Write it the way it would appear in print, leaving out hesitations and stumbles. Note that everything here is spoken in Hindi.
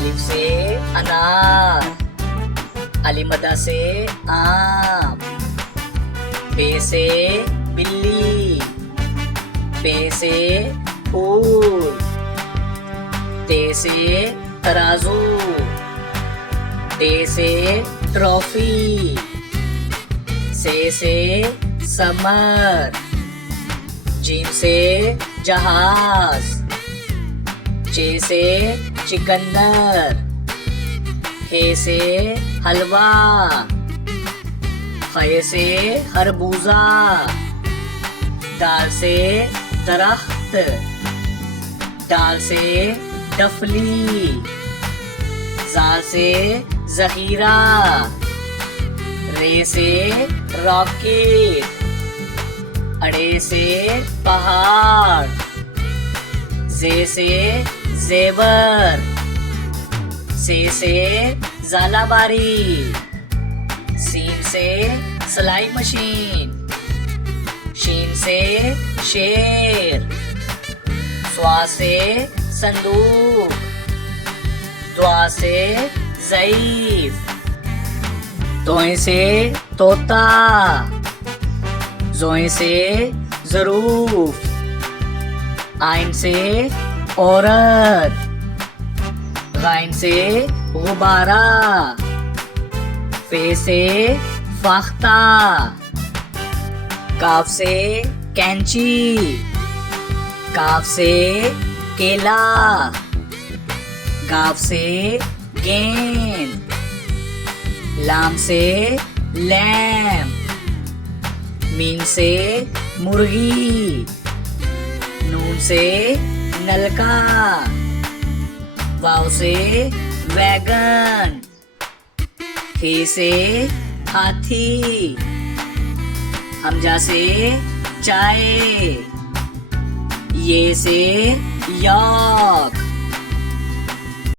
अलिफ से अनार, अलिमदा से आम, बे से बिल्ली, पे से फूल, ते से तराजू, टे से ट्रॉफी, से समर, जीम से जहाज, चे से चिकंदर, हे से हलवा, खे से खरबूजा, दाल से दरख्त, दाल से डफली, जाल से जहीरा, रे से रॉकेट, अड़े से पहाड़, जे से जेवर, से जालाबारी, सीन से सिलाई मशीन, शीन से शेर, स्वा से संदूक, द्वा से ज़ईफ, तोए से तोता, जोए से ज़रूफ, आइन से औरत, गाइन से गुब्बारा, फे से फाख्ता, काफ से कैंची, काफ से केला, गाफ से गेंद, लाम से लैम्प, मीम से मुर्गी, नून से नलका, वाव से वैगन, हे से हाथी, हमजा से चाय, ये से यॉक,